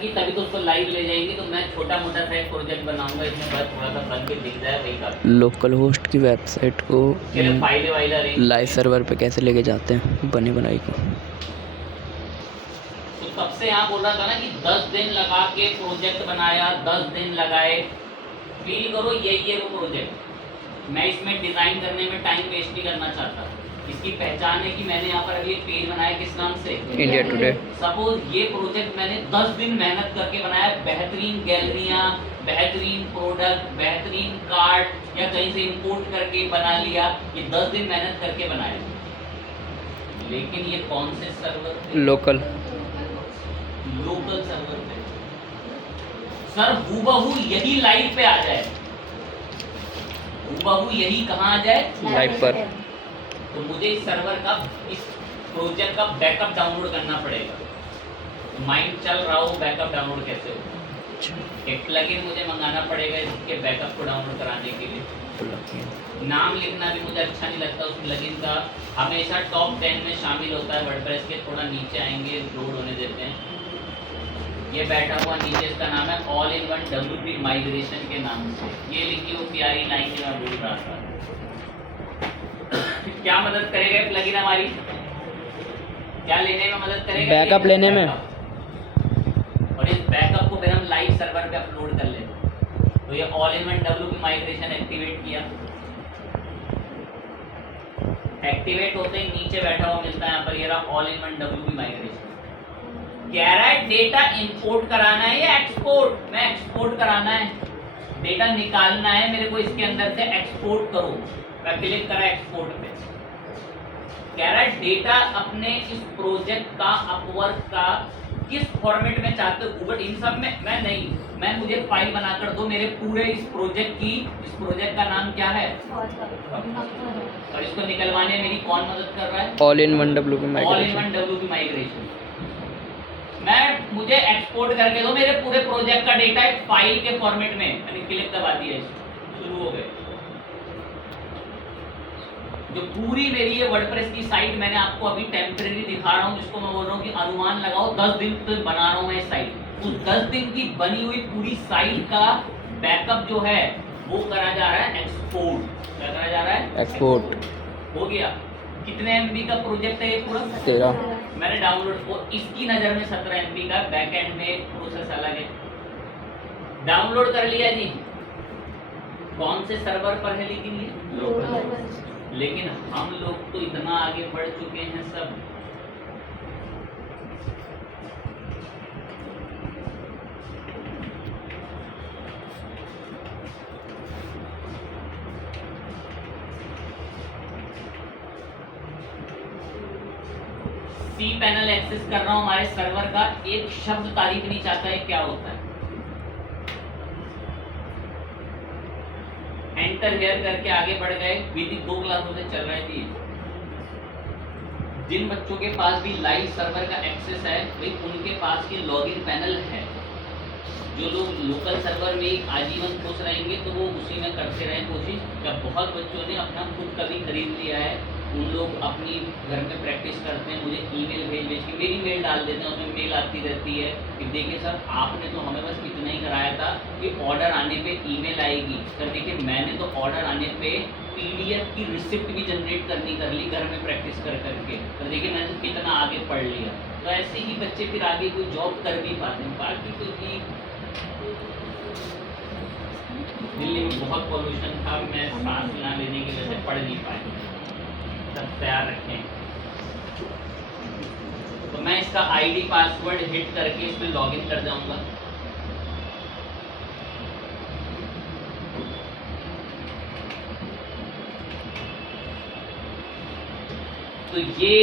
कि तभी तो उसको लाइव ले जाएंगे। तो मैं छोटा मोटा सा एक प्रोजेक्ट बनाऊंगा, इसमें बस थोड़ा सा बन के दिख जाए वही काफी। लोकल होस्ट की वेबसाइट को सिर्फ फाइलें वाइलें अरेंज लाइव सर्वर पे कैसे लेके जाते हैं बनी बनाई को। तो तब से यहाँ बोल रहा था ना कि 10 दिन लगा के प्रोजेक्ट बनाया, 10 दिन लगाए। फील करो यही है वो प्रोजेक्ट। मैं इसमें डिजाइन करने में टाइम वेस्ट नहीं करना चाहता। इसकी पहचान है कि मैंने यहाँ पर अभी एक पेज बनाया, किस नाम से? India today. सपोज ये प्रोजेक्ट मैंने 10 दिन मेहनत करके बनाया, बेहतरीन गैलरियाँ, बेहतरीन प्रोडक्ट, बेहतरीन कार्ड या कहीं से इंपोर्ट करके बना लिया। ये 10 दिन मेहनत करके बनाया। लेकिन ये कौन से सर्वर पे? लोकल सर्वर पे। सर हूबहू यही लाइव पे आ जाए, हूबहू यही कहाँ आ जाए? लाइव पर। तो मुझे इस सर्वर का, इस प्रोजेक्ट का बैकअप डाउनलोड करना पड़ेगा। माइंड चल रहा हो बैकअप डाउनलोड कैसे हो? एक प्लगइन मुझे मंगाना पड़ेगा इसके बैकअप को डाउनलोड कराने के लिए। नाम लिखना भी मुझे अच्छा नहीं लगता उस प्लगइन का। हमेशा टॉप 10 में शामिल होता है वर्डप्रेस के। थोड़ा नीचे आएंगे, लोड होने देते हैं। ये बैठा हुआ नीचे, इसका नाम है all in one WP migration के नाम से। ये लिखी वो प्यारी लाइन जो मैं बोल रहा था। क्या मदद करेगा ये प्लगइन हमारी? क्या लेने में मदद करेगा? बैकअप लेने में। और इस बैकअप को फिर हम लाइव सर्वर पे अपलोड कर लेते। तो ये all in one WP migration activate किया। एक्टिवेट होते ही नीचे बैठा हुआ मिलता है यहाँ पर, ये रहा all in one WP migration. कह रहा है डेटा इंपोर्ट कराना है या एक्सपोर्ट? मैं एक्सपोर्ट कराना है, डेटा निकालना है मेरे को, इसके अंदर से एक्सपोर्ट करो। मैं क्लिक करा एक्सपोर्ट पे। कह रहा है डेटा अपने इस प्रोजेक्ट का, अपवर्क का किस फॉर्मेट में चाहते हो? गूगल इन सब में मैं नहीं, मैं मुझे फाइल बनाकर दो मेरे पूरे इस प्रोजेक्ट की। इस प्रोजेक्ट का नाम क्या है? और इसको निकलवाने में मेरी कौन मदद कर रहा है? All in one WP all in one WP migration. मैं मुझे एक्सपोर्ट करके दो मेरे पूरे प्रोजेक्ट का डेटा एक फाइल के फॉर्मेट में। मैंने क्लिक दबा दिया, शुरू हो गए। जो पूरी मेरी ये वर्डप्रेस की साइट मैंने आपको अभी टेम्परेरी दिखा रहा हूँ, जिसको मैं बोल रहा हूँ कि अनुमान लगाओ 10 दिन तो बना रहा हूँ मैं इस साइट। उस 10 दिन की बनी हुई पूरी साइट का बैकअप जो है वो करा जा रहा है एक्सपोर्ट। क्या करा जा रहा है? एक्सपोर्ट। हो गया। कितने MB का प्रोजेक्ट है ये पूरा? 13। मैंने डाउनलोड को, इसकी नज़र में 17 MB का, बैक एंड में प्रोसेस अलग है। डाउनलोड कर लिया जी। कौन से सर्वर पर है? लेकिन ये लोकल। लेकिन हम लोग तो इतना आगे बढ़ चुके हैं सब। cPanel एक्सेस कर रहा हूं हमारे सर्वर का, एक शब्द तारीफ नहीं चाहता है। क्या होता है? एंटर हियर करके आगे बढ़ गए। विधि 2 क्लासों से चल रही थी। जिन बच्चों के पास भी लाइव सर्वर का एक्सेस है भाई, उनके पास ये लॉगिन पैनल है। जो लोग लोकल सर्वर में आजीवन खुश रहेंगे तो वो उसी में करते रहें कोशिश। या बहुत बच्चों ने अपना खुद का भी खरीद लिया है, उन लोग अपनी घर में प्रैक्टिस करते हैं। मुझे ईमेल भेज के मेरी मेल डाल देते हैं, उसमें मेल आती रहती है कि देखिए सर आपने तो हमें बस इतना ही कराया था कि ऑर्डर आने पे ईमेल आएगी। सर देखिए मैंने तो ऑर्डर आने पे PDF की रिसिप्ट भी जनरेट कर ली घर में प्रैक्टिस कर करके। सर देखिए मैंने तो कितना आगे पढ़ लिया। तो ऐसे ही बच्चे फिर आगे कोई जॉब कर भी पाते हैं। बाकी तो जी दिल्ली में बहुत पॉल्यूशन था, मैं सांस ना लेने की वजह से पढ़ नहीं पाया। सब तैयार रखें। तो मैं इसका ID पासवर्ड हिट करके इसमें लॉगिन कर जाऊंगा। तो ये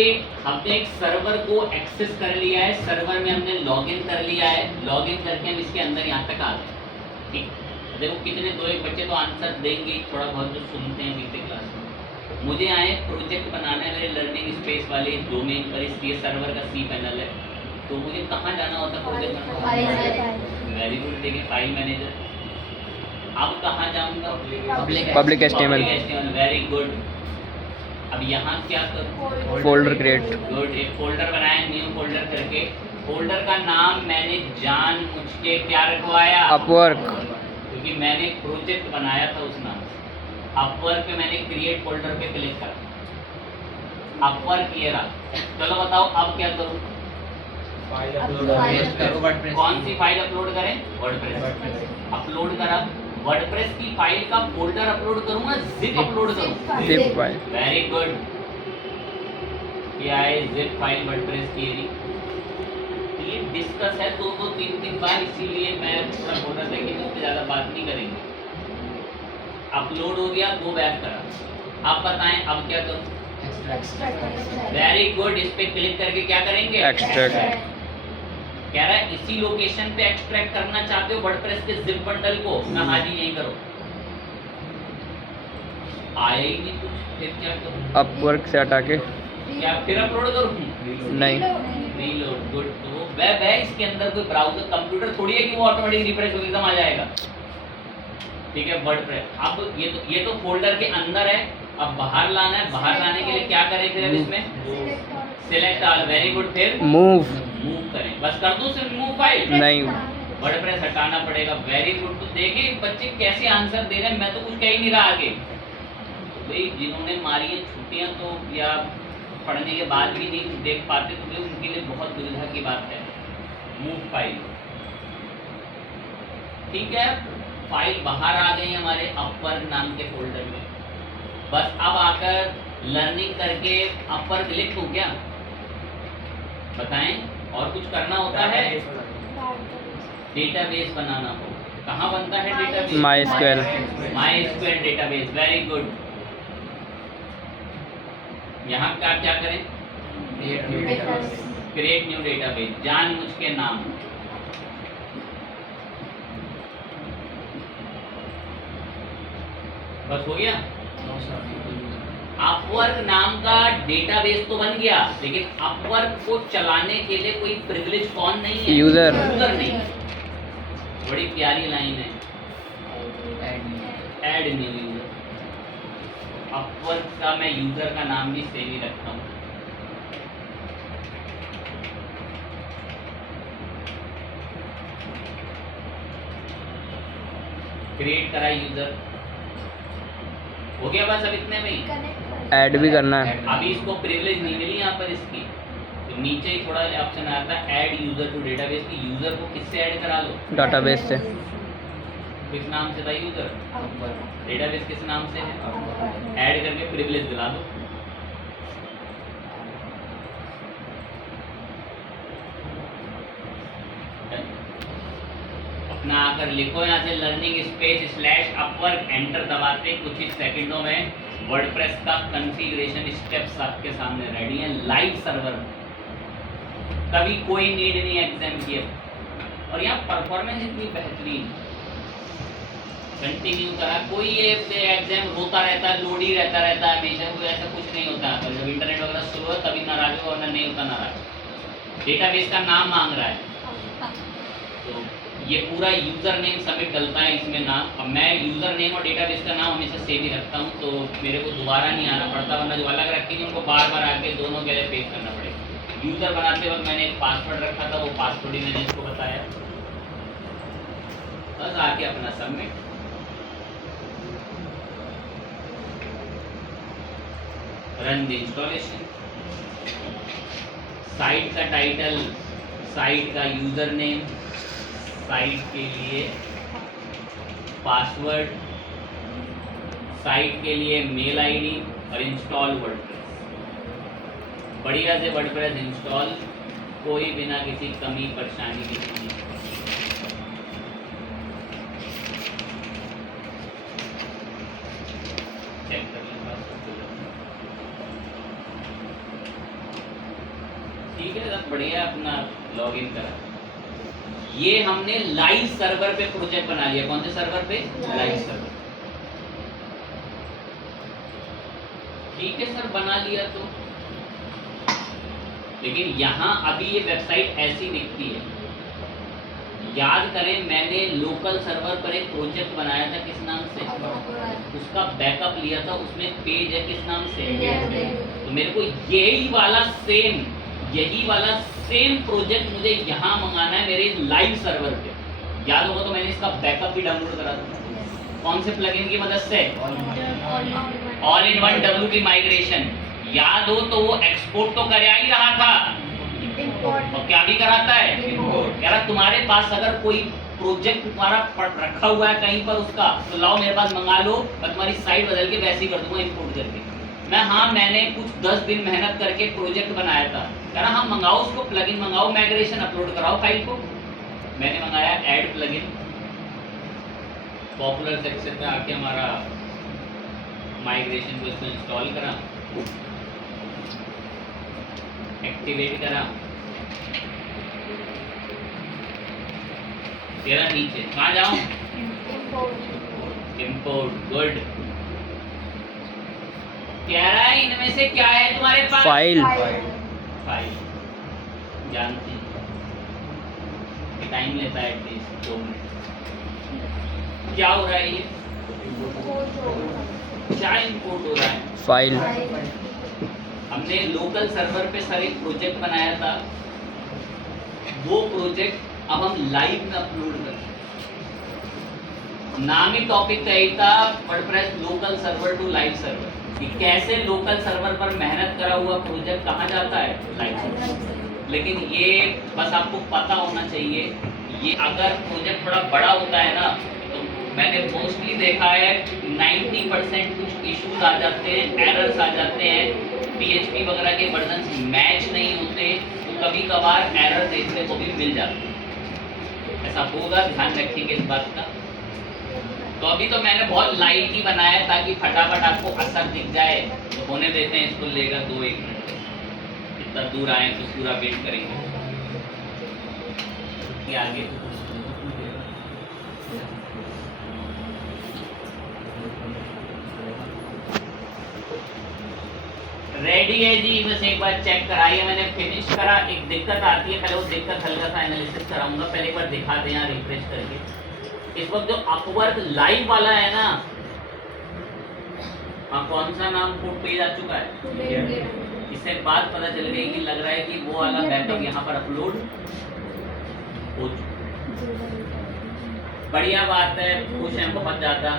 हमने एक सर्वर को एक्सेस कर लिया है, सर्वर में हमने लॉगिन कर लिया है। लॉगिन करके हम इसके अंदर यहाँ तक आ गए। ठीक, देखो कितने 2-1 बच्चे तो आंसर देंगे, थोड़ा बहुत जो सुनते हैं बीते क्लास में। मुझे आए प्रोजेक्ट बनाना है मेरे लर्निंग स्पेस वाले डोमेन पर, इसलिए सर्वर का cPanel है। तो मुझे कहाँ जाना होता है प्रोजेक्ट बनाना? Very good. देखिए फाइल मैनेजर। अब कहाँ जाऊँगा? Public HTML। Very good. अब यहाँ क्या करूँ? Folder create. गुड। एक फोल्डर बनाया, न्यू फोल्डर करके फोल्डर का नाम मैंने जानबूझ के क्या रखवाया, अपवर्क। क्योंकि मैंने प्रोजेक्ट बनाया था उस नाम से। अपवर्क पे मैंने क्रिएट फोल्डर पे क्लिक करा, अपवर्क ये रहा। चलो बताओ अब क्या करूं, कौन सी फाइल अपलोड करें, वर्डप्रेस। अपलोड करा, वर्डप्रेस की फाइल का फोल्डर अपलोड करूंगा, जिप अपलोड करूं, जिप फाइल। वेरी गुड, क्या है जिप फाइल वर्डप्रेस की। ये डिस्कस है दो तीन बार, इसीलिए मैं थोड़ा बोल रहा था कि उस पर ज़्यादा बात नहीं करेंगे। अपलोड हो गया, गो बैक करा। आप बताएं अब क्या करूं, वेरी गुड, इस पे क्लिक करके क्या करेंगे, एक्सट्रैक्ट। कह रहा है इसी लोकेशन पे एक्सट्रैक्ट करना चाहते हो वर्डप्रेस के जिप बंडल को ना, हाँ जी यही करो। आया ही नहीं कुछ, फिर क्या करूं, अपवर्क से हटा के क्या फिर अपलोड करूं, नहीं। रीलोड। गुड, तो वो वेब है, इसके अंदर कोई ब्राउजर कंप्यूटर थोड़ी है कि वो ऑटोमेटिक रिफ्रेश होकर एकदम आ जाएगा। ठीक है, वर्डप्रेस। अब ये तो फोल्डर के अंदर है, अब बाहर लाना है। बाहर लाने के लिए क्या करें फिर, अब इसमें सिलेक्ट ऑल, वेरी गुड, फिर मूव। मूव करें, बस कर दूं सिर्फ मूव फाइल, नहीं। वर्डप्रेस हटाना पड़ेगा, वेरी गुड। तो देखिए बच्चे कैसे आंसर दे रहे हैं, मैं तो कुछ कह ही नहीं रहा आगे। तो भाई जिन्होंने मारी है छुट्टियां तो या पढ़ने के बाद भी नहीं देख पाते, तो भाई उनके लिए बहुत दुविधा की बात है। मूव फाइल, ठीक है, फाइल बाहर आ गई हमारे अपवर्क नाम के फोल्डर में। बस अब आकर लर्निंग करके अपवर्क लिख दूं क्या, बताएं, और कुछ करना होता है, डेटाबेस बनाना हो। कहाँ बनता है database, MySQL। MySQL database, very good. यहाँ क्या क्या करें, क्रिएट न्यू डेटाबेस, जानबूझ के नाम, बस हो गया। अपवर्क नाम का डेटाबेस तो बन गया, लेकिन अपवर्क को चलाने के लिए कोई प्रिविलेज कौन नहीं है, यूजर। यूजर नहीं। बड़ी प्यारी लाइन है, ऐड न्यू यूजर। अपवर्क का मैं यूजर का नाम भी सेम ही रखता हूँ। क्रिएट करा यूजर, हो गया बस। अब इतने में ही ऐड भी करना है। अभी इसको प्रिविलेज नहीं मिली यहाँ पर इसकी, तो नीचे ही थोड़ा ऑप्शन आता है ऐड यूजर टू डेटाबेस की। यूजर को किससे ऐड करा लो, डाटाबेस से। किस नाम से था यूजर, डेटाबेस किस नाम से है, ऐड करके प्रिविलेज दिला दो। अपना आकर लिखो यहाँ से learning space slash Upwork, enter दबाते कुछ ही सेकंडों में वर्डप्रेस का कॉन्फ़िगरेशन स्टेप्स आपके सामने रेडी है लाइव सर्वर में। कभी कोई नीड नहीं एग्जाम की, और यहाँ परफॉर्मेंस इतनी बेहतरीन, कंटिन्यू करा। कोई ये एग्जाम रोता रहता है, लोड ही रहता है हमेशा, कोई ऐसा कुछ नहीं होता। तो जब इंटरनेट वगैरह शुरू है तभी नाराज हो, वरना नहीं होता नाराज। डेटाबेस का नाम मांग रहा है, तो ये पूरा यूज़र नेम सबमिट डलता है इसमें नाम। अब मैं यूज़र नेम और डेटाबेस का नाम हमेशा सेम ही रखता हूँ, तो मेरे को दोबारा नहीं आना पड़ता, वरना जो अलग रखेंगे उनको बार बार आके दोनों जगह पेश करना पड़ेगा। यूज़र बनाते वक्त मैंने एक पासवर्ड रखा था, वो पासवर्ड ही मैंने इसको बताया, बस आके अपना submit. Run the installation. Site का टाइटल, साइट का यूज़र नेम, साइट के लिए पासवर्ड, साइट के लिए मेल आईडी, और इंस्टॉल वर्डप्रेस। बढ़िया से वर्डप्रेस इंस्टॉल, कोई बिना किसी कमी परेशानी की नहीं। चेक कर लें ठीक है, सब बढ़िया, अपना लॉगिन करा। ये हमने लाइव सर्वर पे प्रोजेक्ट बना लिया। कौन से सर्वर पे, लाइव सर्वर। ठीक है सर, बना लिया तो, लेकिन यहाँ अभी ये वेबसाइट ऐसी दिखती है। याद करें मैंने लोकल सर्वर पर एक प्रोजेक्ट बनाया था, किस नाम से, उसका बैकअप लिया था, उसमें पेज है किस नाम से, तो मेरे को यही वाला सेम यही वाला सेम प्रोजेक्ट मुझे यहाँ मंगाना है मेरे लाइव सर्वर पे। याद होगा तो मैंने इसका बैकअप भी डाउनलोड करा था। कौन से प्लगइन की मदद से? All in one WP migration. याद हो तो वो एक्सपोर्ट तो कर ही रहा था और क्या भी कराता है, कह रहा तुम्हारे पास अगर कोई प्रोजेक्ट तुम्हारा रखा हुआ है कहीं पर उसका, तो लाओ मेरे पास मंगा लो, मैं तुम्हारी साइट बदल के वैसे ही कर दूंगा इंपोर्ट करके। मैंने कुछ 10 दिन मेहनत करके प्रोजेक्ट बनाया था। कह रहा हाँ मंगाओ उसको, प्लगइन मंगाओ, माइग्रेशन अपलोड कराओ फाइल को। मैंने मंगाया ऐड प्लगइन, पॉपुलर सेक्शन में आके हमारा माइग्रेशन को इसको इंस्टॉल करा, एक्टिवेट करा, तेरा नीचे कहाँ जाऊं? इंपोर्ट। गुड। कह रहा है इनमें से क्या है तुम्हारे पास? फाइल। फाइल जानते हैं टाइम लेता है एटलीस्ट 2 मिनट। क्या हो रहा है ये? क्या इंपोर्ट हो रहा है? फाइल। हमने लोकल सर्वर पे सर एक प्रोजेक्ट बनाया था, वो प्रोजेक्ट अब हम लाइव में अपलोड कर, नाम ही टॉपिक का ही था, WordPress local server to live server, कि कैसे लोकल सर्वर पर मेहनत करा हुआ प्रोजेक्ट कहाँ जाता है? Live server. लेकिन ये बस आपको पता होना चाहिए, ये अगर प्रोजेक्ट थोड़ा बड़ा होता है ना, तो मैंने मोस्टली देखा है 90% कुछ इश्यूज आ जाते हैं, एरर्स आ जाते हैं, PHP वगैरह के वर्जन मैच नहीं होते, तो कभी कभार एरर देखने को भी मिल जाते हैं। ऐसा होगा, ध्यान रखेंगे इस बात का। तो अभी तो मैंने बहुत लाइट ही बनाया ताकि फटाफट आपको असर दिख जाए, तो होने देते हैं, इसको लेगा 2-1 मिनट। इतना दूर आए तो पूरा वेट करेंगे। ये आगे रेडी है जी, बस एक बार चेक कराइए। मैंने फिनिश करा। एक दिक्कत आती है, पहले वो दिक्कत हल्का सा एनालिसिस कराऊंगा, पहले एक बार दिखा दें यहाँ रिफ्रेश करके। इस वक्त जो अपवर्क लाइव वाला है ना, कौन सा नाम कोड पेज आ चुका है? इससे बात पता चल गई कि लग रहा है कि वो वाला बैकअप यहाँ पर अपलोड हो चुका। बढ़िया बात है, खुश हैं बहुत ज़्यादा।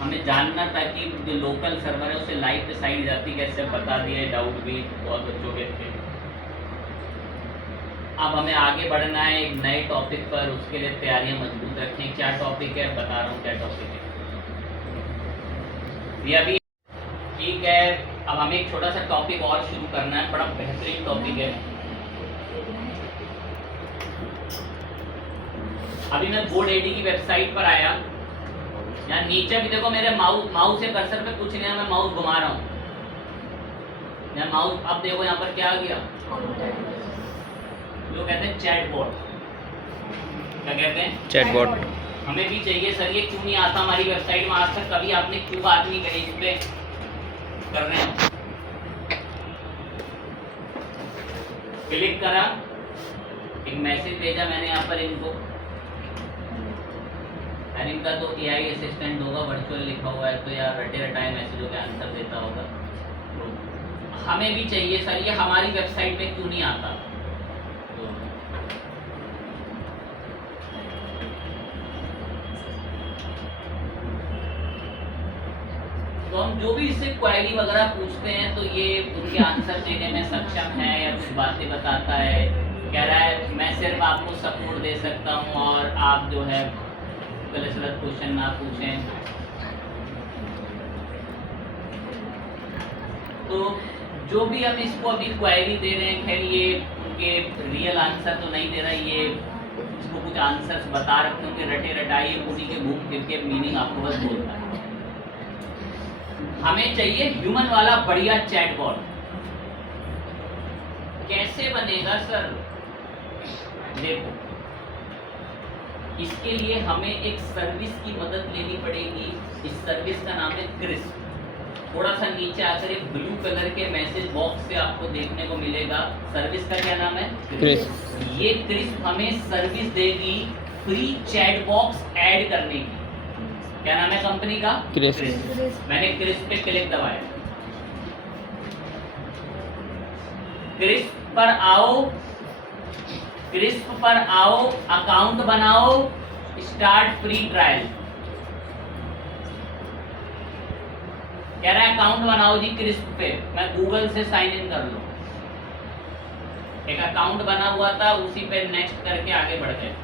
हमें जानना था कि जो लोकल सर्वर है उससे लाइव पे साइड जाती कैसे, बता दिए, डाउट भी बहुत बच्चों के थे। अब हमें आगे बढ़ना है एक नए टॉपिक पर, उसके लिए तैयारियां मजबूत रखें। क्या टॉपिक है बता रहा हूँ, क्या टॉपिक है ये अभी। ठीक है, अब हमें एक छोटा सा टॉपिक और शुरू करना है, बड़ा बेहतरीन टॉपिक है। अभी मैं GoDaddy की वेबसाइट पर आया, यहाँ नीचे भी देखो मेरे माउस से कर्सर पे कुछ नहीं है, मैं माउस घुमा रहा हूँ, यहाँ माउस, अब देखो यहाँ पर क्या आ गया, जो कहते हैं चैटबॉट। क्या कहते हैं? चैटबॉट। हमें भी चाहिए सर, ये क्यों नहीं आता हमारी वेबसाइट में आज तक? कभी आपने क्यों बात नहीं करी इस पे? कर रहे हैं, क्लिक करा, एक मैसेज भेजा मैंने यहाँ पर इनको, इनका तो AI असिस्टेंट होगा, वर्चुअल लिखा हुआ है, तो यार रटे रटाए मैसेजों के आंसर देता होगा। तो हमें भी चाहिए सर, ये हमारी वेबसाइट पे क्यों नहीं आता? तो हम जो भी इससे क्वेरी वगैरह पूछते हैं तो ये उनके आंसर देने में सक्षम है या कुछ बातें बताता है। कह रहा है मैं सिर्फ आपको सपोर्ट दे सकता हूँ और आप जो है गलत सलत क्वेश्चन ना पूछें। तो जो भी हम इसको अभी क्वेरी दे रहे हैं, खैर ये उनके रियल आंसर तो नहीं दे रहा, ये इसको कुछ आंसर्स बता रखे हैं कि रटे रटाइए, उन्हीं के घूम फिर के मीनिंग आपको बस बोलता है। हमें चाहिए ह्यूमन वाला बढ़िया चैटबॉट। कैसे बनेगा सर? देखो, इसके लिए हमें एक सर्विस की मदद लेनी पड़ेगी। इस सर्विस का नाम है क्रिस्प। थोड़ा सा नीचे आकर एक ब्लू कलर के मैसेज बॉक्स से आपको देखने को मिलेगा, सर्विस का क्या नाम है? क्रिस्प। ये क्रिस्प हमें सर्विस देगी फ्री चैट बॉक्स ऐड करने की। क्या नाम है कंपनी का? क्रिस्प। मैंने क्रिस्प पे क्लिक दबाया। क्रिस्प पर आओ, क्रिस्प पर आओ, अकाउंट बनाओ, स्टार्ट फ्री ट्रायल। कह रहा है अकाउंट बनाओ जी क्रिस्प पे, मैं गूगल से साइन इन कर लूं। एक अकाउंट बना हुआ था, उसी पे नेक्स्ट करके आगे बढ़ गए।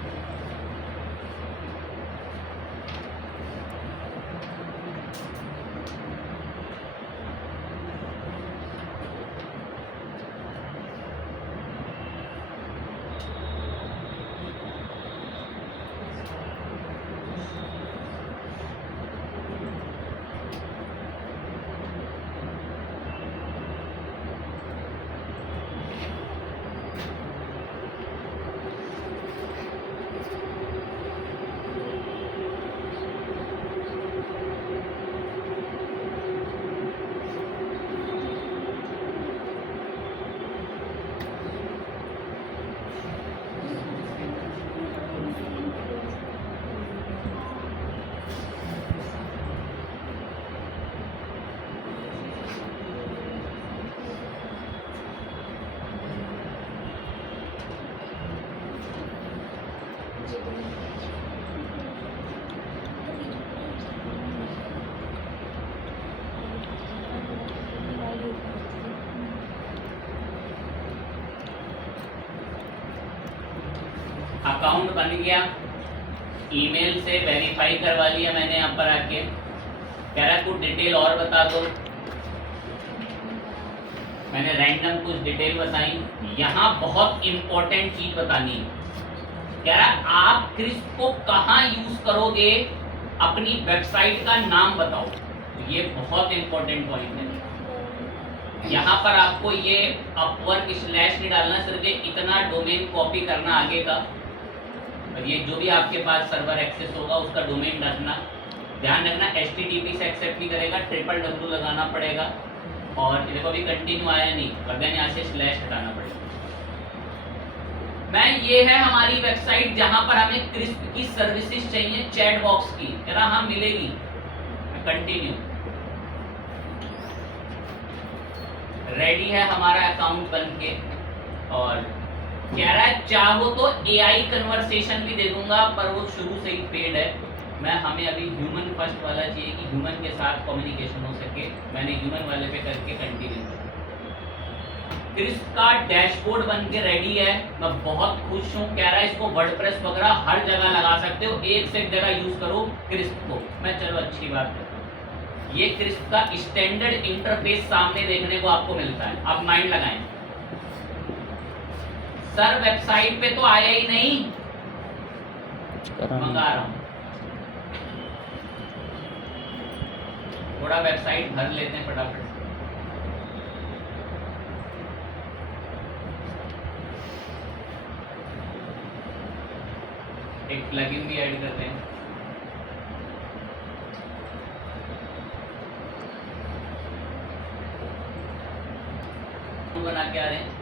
अकाउंट बन गया, ईमेल से वेरीफाई करवा लिया मैंने यहाँ पर आके। कह रहा है कुछ डिटेल और बता दो, मैंने रैंडम कुछ डिटेल बताई। यहाँ बहुत इंपॉर्टेंट चीज बतानी है। कह रहा है आप क्रिस्प को कहाँ यूज करोगे, अपनी वेबसाइट का नाम बताओ। तो ये बहुत इंपॉर्टेंट पॉइंट है। यहाँ पर आपको ये अपवर्क स्लैश नहीं डालना, सिर्फ इतना डोमेन कॉपी करना आगे का, और ये जो भी आपके पास सर्वर एक्सेस होगा उसका डोमेन डालना। ध्यान रखना HTTP से एक्सेप्ट नहीं करेगा, www लगाना पड़ेगा। और देखो अभी कंटिन्यू आया नहीं, अगर यहाँ से स्लैश हटाना पड़ेगा। मैं ये है हमारी वेबसाइट जहां पर हमें क्रिस्प की सर्विसेज चाहिए, चैट बॉक्स की। कह रहा हाँ मिलेगी, कंटिन्यू। रेडी है हमारा अकाउंट बन के। और कह रहा है चाहो तो AI कन्वर्सेशन भी दे दूंगा, पर वो शुरू से ही पेड है। हमें अभी ह्यूमन फर्स्ट वाला चाहिए कि ह्यूमन के साथ कम्युनिकेशन हो सके। मैंने ह्यूमन वाले पे करके कंटिन्यू। क्रिस्प का डैशबोर्ड बन के रेडी है, मैं बहुत खुश हूँ। कह रहा है इसको वर्डप्रेस वगैरह हर जगह लगा सकते हो, एक से एक जगह यूज करो क्रिस्प को। मैं चलो अच्छी बात है। ये क्रिस्प का स्टैंडर्ड इंटरफेस सामने देखने को आपको मिलता है। आप माइंड लगाएं। सर वेबसाइट पे तो आया ही नहीं, मंगा रहा हूं। थोड़ा वेबसाइट भर लेते हैं फटाफट। एक प्लगइन भी ऐड करते हैं। बना के आ रहे हैं।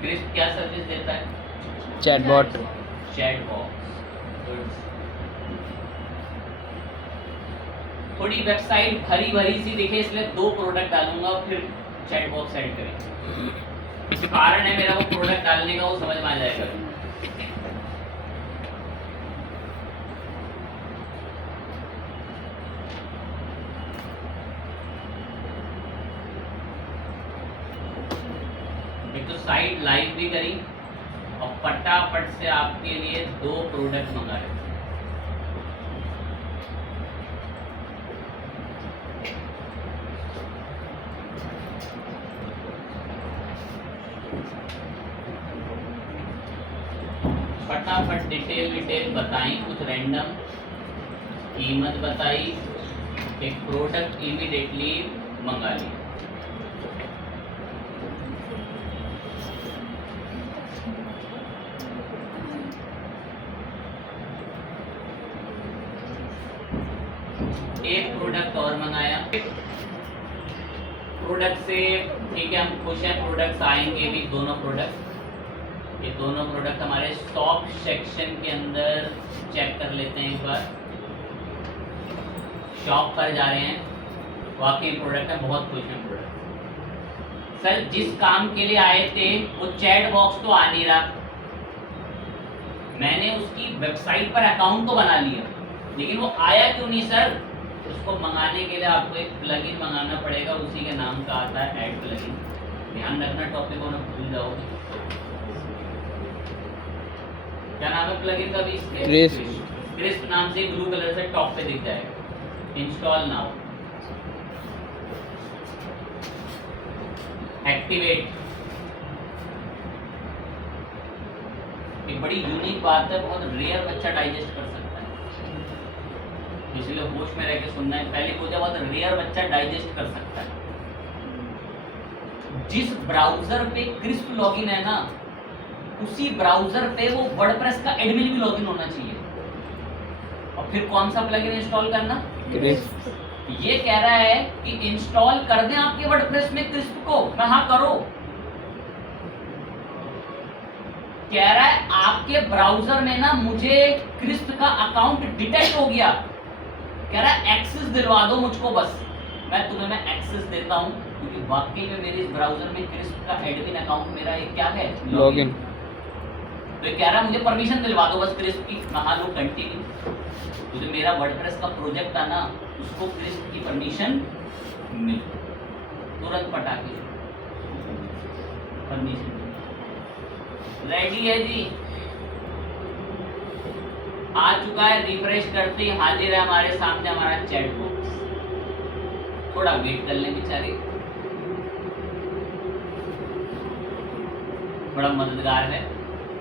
क्रिस्प क्या सर्विस देता है? चैटबॉट। थोड़ी वेबसाइट भरी भरी सी दिखे, इसलिए 2 प्रोडक्ट डालूंगा और फिर चैट बॉक्स ऐड करेंगे। कारण है मेरा वो प्रोडक्ट डालने का, वो समझ में आ जाएगा। एक तो साइट लाइव भी करी और फटाफट से आपके लिए 2 प्रोडक्ट मंगा रहे। फटाफट डिटेल बताई, कुछ रैंडम कीमत बताई, एक प्रोडक्ट इमीडिएटली मंगा ली। एक प्रोडक्ट और मंगाया। प्रोडक्ट से ठीक है, हम खुश हैं। प्रोडक्ट्स आएंगे भी, दोनों प्रोडक्ट। ये दोनों प्रोडक्ट हमारे शॉप सेक्शन के अंदर चेक कर लेते हैं एक बार। शॉप पर जा रहे हैं, वाकई प्रोडक्ट है, बहुत खुश हैं प्रोडक्ट। सर जिस काम के लिए आए थे वो चैट बॉक्स तो आ नहीं रहा, मैंने उसकी वेबसाइट पर अकाउंट तो बना लिया, लेकिन वो आया क्यों नहीं सर? उसको मंगाने के लिए आपको एक प्लगइन मंगाना पड़ेगा, उसी के नाम का आता है ऐड प्लगइन। ध्यान रखना टॉपिक को ना भूल जाओगे। क्या नाम है प्लगइन का भी? क्रिस्प नाम से ब्लू कलर से टॉप पे दिख जाएगा। Install now, activate. एक बड़ी यूनिक बात है, बहुत रेयर बच्चा डाइजेस्ट कर सकता है, इसलिए होश में रह के सुनना है। पहले पूछा, बहुत रेयर बच्चा डाइजेस्ट कर सकता है। जिस ब्राउजर पे क्रिस्प लॉगिन है ना, उसी ब्राउजर पे वो वर्डप्रेस का एडमिन भी लॉगिन होना चाहिए। और फिर कौन सा प्लगइन इंस्टॉल करना? क्रिस्प। ये कह रहा है कि इंस्टॉल कर दें आपके वर्डप्रेस में क्रिस्प को। मैं हाँ करो। कह रहा है आपके ब्राउजर में ना मुझे क्रिस्प का अकाउंट डिटेक्ट हो गया, कह रहा है एक्सेस दिलवा दो मुझको बस। मैं एक्सेस देता हूं, क्योंकि वाकई में मेरे इस ब्राउजर में क्रिस्प का एडमिन अकाउंट मेरा एक क्या है? लॉगिन। तो ये कह रहा है मुझे परमिशन दिलवा दो बस क्रिस्प की। मैं हाँ लो कंटिन्यू। तो जो मेरा वर्डप्रेस का प्रोजेक्ट था ना, उसको क्रिस्प की परमिशन मिल, तुरंत पटाके परमिशन रेडी है जी, आ चुका है। रिफ्रेश करते ही हाजिर है हमारे सामने हमारा चैट बॉक्स। थोड़ा वेट कर लें बेचारे, बड़ा मददगार है।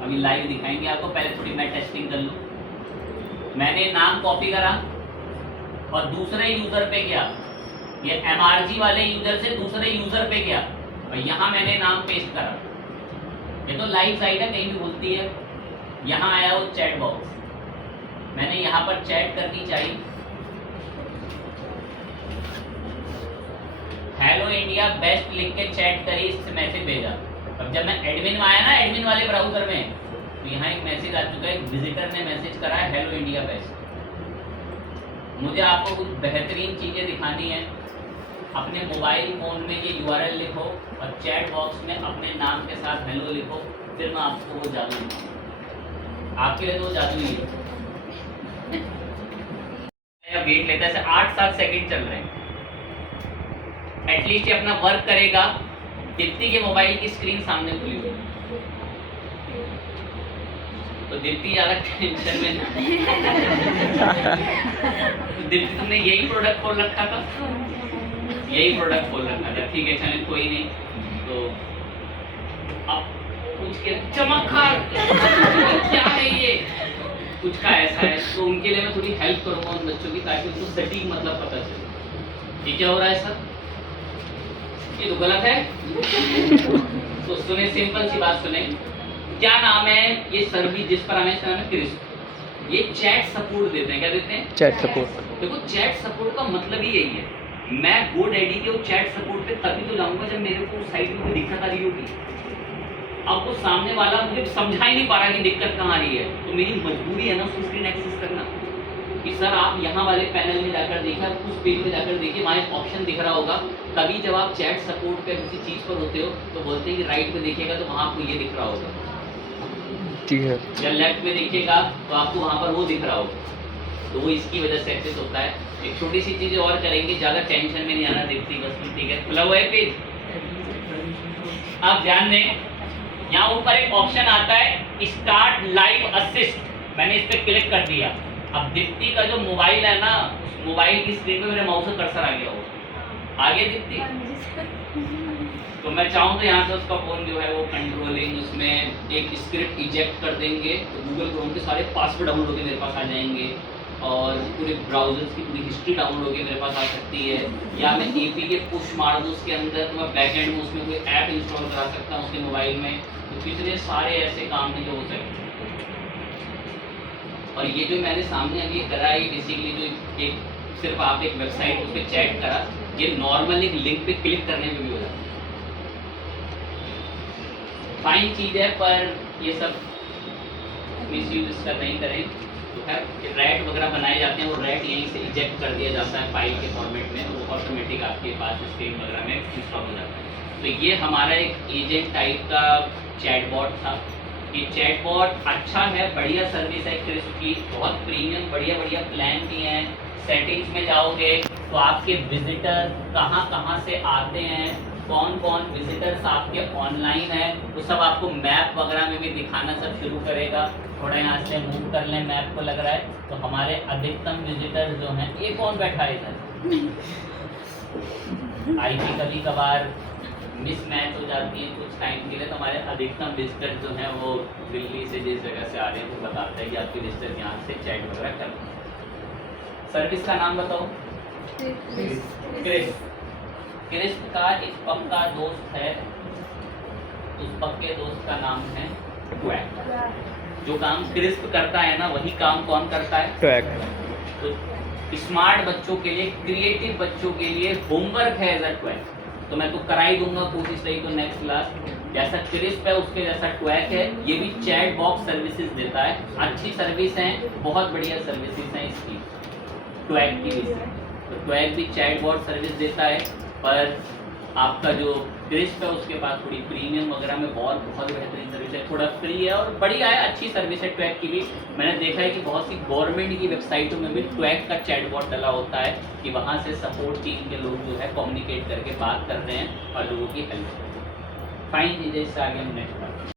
अभी लाइव दिखाएंगे आपको, पहले थोड़ी मैं टेस्टिंग कर लूं। मैंने नाम कॉपी करा और दूसरे यूजर पे गया, ये MRG वाले यूजर से दूसरे यूजर पे गया और यहाँ मैंने नाम पेस्ट करा। ये तो लाइव साइट है, कहीं भी बोलती है। यहाँ आया वो चैट बॉक्स, मैंने यहाँ पर चैट करनी चाहिए, हेलो इंडिया बेस्ट लिख के चैट करी, इससे मैसेज भेजा। अब जब मैं एडमिन में आया ना, एडमिन वाले ब्राउजर में, तो यहाँ एक मैसेज आ चुका है, एक विजिटर ने मैसेज करा है हेलो इंडिया बेस्ट। मुझे आपको कुछ बेहतरीन चीज़ें दिखानी है। अपने मोबाइल फ़ोन में ये URL लिखो और चैट बॉक्स में अपने नाम के साथ हेलो लिखो, फिर मैं आपको वो जादू दिखाऊंगा। आपके लिए तो वो जादू ही है। वेट लेता है, 8-7 सेकंड चल रहे हैं, एटलीस्ट ये अपना वर्क करेगा। दीप्ति के मोबाइल की स्क्रीन सामने खुली हुई, तो दीप्ति ज़्यादा टेंशन में तो दीप्ति तुमने यही प्रोडक्ट खोल रखा था? यही प्रोडक्ट खोल रखा था, ठीक है चलें कोई नहीं। तो अब कुछ के चमत्कार क्या है ये, कुछ का ऐसा है, तो उनके लिए मैं थोड़ी हेल्प करूंगा उन बच्चों की, ताकि उनको सटीक मतलब पता चले। ये क्या हो रहा है सर? ये तो गलत है। तो सुने, सिंपल सी बात सुने, क्या नाम है ये सर भी जिस पर हमें नाम है क्रिस्प। ये चैट सपोर्ट देते हैं, क्या देते हैं? Chat support. देखो चैट सपोर्ट का मतलब ही यही है। मैं GoDaddy के वो चैट सपोर्ट पे तभी तो जाऊंगा जब मेरे को साइट में कोई दिक्कत आ रही होगी। अब वो सामने वाला मुझे समझा ही नहीं पा रहा कि दिक्कत कहाँ आ रही है, तो मेरी मजबूरी है ना उसकी स्क्रीन एक्सेस करना, कि सर आप यहाँ वाले पैनल में जाकर देखिए, उस पेज पे जाकर देखिए, वहाँ एक ऑप्शन दिख रहा होगा। तभी जब आप चैट सपोर्ट पे किसी चीज़ पर होते हो तो बोलते हैं कि राइट पे देखिएगा तो वहाँ आपको ये दिख रहा होगा, ठीक है, या लेफ्ट में देखिएगा तो आपको वहाँ पर वो दिख रहा होगा। तो वो इसकी वजह से एक्सेस होता है। एक छोटी सी चीज़ें और करेंगे, ज़्यादा टेंशन में नहीं आना, देखती बस, ठीक है। खुला हुआ है पेज, आप ध्यान दें, यहाँ ऊपर एक ऑप्शन आता है स्टार्ट लाइव असिस्ट, मैंने इस पर क्लिक कर दिया। अब दीप्ति का जो मोबाइल है ना, उस मोबाइल की स्क्रीन पे मेरे माउस का कर्सर आ गया हो, आगे दीप्ति, तो मैं चाहूँ तो यहाँ से उसका फ़ोन जो है वो कंट्रोलिंग, उसमें एक स्क्रिप्ट इजेक्ट कर देंगे, तो गूगल क्रोम के सारे पासवर्ड डाउनलोड होकर मेरे पास आ जाएंगे और पूरे ब्राउजर्स की पूरी हिस्ट्री डाउनलोड होकर मेरे पास आ सकती है। या मैं APK पुश मार दूँ उसके अंदर, तो मैं बैकएंड में उसमें कोई ऐप इंस्टॉल करा सकता हूँ उसके मोबाइल में। तो कितने सारे ऐसे काम हैं जो हो सकते हैं। और ये जो मैंने सामने अभी करा है, बेसिकली जो एक सिर्फ आप एक वेबसाइट उस पर चैट करा, ये नॉर्मल एक लिंक पे क्लिक करने में भी हो जाता है। फाइन चीज़ है, पर ये सब मिसयूज इसका नहीं करें। तो खैर रैट वगैरह बनाए जाते हैं, वो रैट यहीं से इजेक्ट कर दिया जाता है फाइल के फॉर्मेट में, वो ऑटोमेटिक आपके पास स्क्रीन वगैरह में इंस्टॉल हो जाता है। तो ये हमारा एक एजेंट टाइप का चैटबॉट था। ये चैटबॉट अच्छा है, बढ़िया सर्विस है क्रिस्प की, बहुत प्रीमियम बढ़िया बढ़िया प्लान भी हैं। सेटिंग्स में जाओगे तो आपके विजिटर कहाँ कहाँ से आते हैं, कौन कौन विजिटर्स आपके ऑनलाइन है, वो सब आपको मैप वगैरह में भी दिखाना सब शुरू करेगा। थोड़ा यहाँ से मूव कर लें मैप को, लग रहा है तो हमारे अधिकतम विजिटर जो हैं, ये कौन बैठा है इधर? आईपी कभी कभार मिस मैच हो जाती है कुछ टाइम के लिए, तो हमारे अधिकतम विजिटर जो हैं वो दिल्ली से जिस जगह से आ रहे हैं वो बताता है कि आपके विजिटर यहाँ से चैट वगैरह कर। सर्विस का नाम बताओ। क्रिस्प। क्रिस्प का एक पक्का दोस्त है, उस पक्के दोस्त का नाम है ट्वैक। जो काम क्रिस्प करता है ना, वही काम कौन करता है? ट्वैक। तो स्मार्ट बच्चों के लिए, क्रिएटिव बच्चों के लिए होमवर्क है एज अ ट्वैक। तो मैं तो करा ही दूंगा कोशिश रही तो नेक्स्ट क्लास, जैसा क्रिस्प है उसके जैसा ट्वैक है, ये भी चैट बॉक्स सर्विसेज देता है। अच्छी सर्विस है, बहुत बढ़िया सर्विसेज हैं इसकी ट्वैक की भी। तो ट्वैक भी चैट बॉट सर्विस देता है, पर आपका जो क्रिस्प है उसके पास थोड़ी प्रीमियम वगैरह में बहुत बेहतरीन सर्विस है, थोड़ा फ्री है और बढ़िया है, अच्छी सर्विस है ट्वैक की भी। मैंने देखा है कि बहुत सी गवर्नमेंट की वेबसाइटों में भी ट्वैक का चैटबॉट डला होता है कि वहाँ से सपोर्ट टीम के लोग जो है कम्युनिकेट करके बात कर रहे हैं और लोगों की हेल्प कर रहे हैं। फाइन चीज़ें, इससे आगे हम नेक्स्ट बात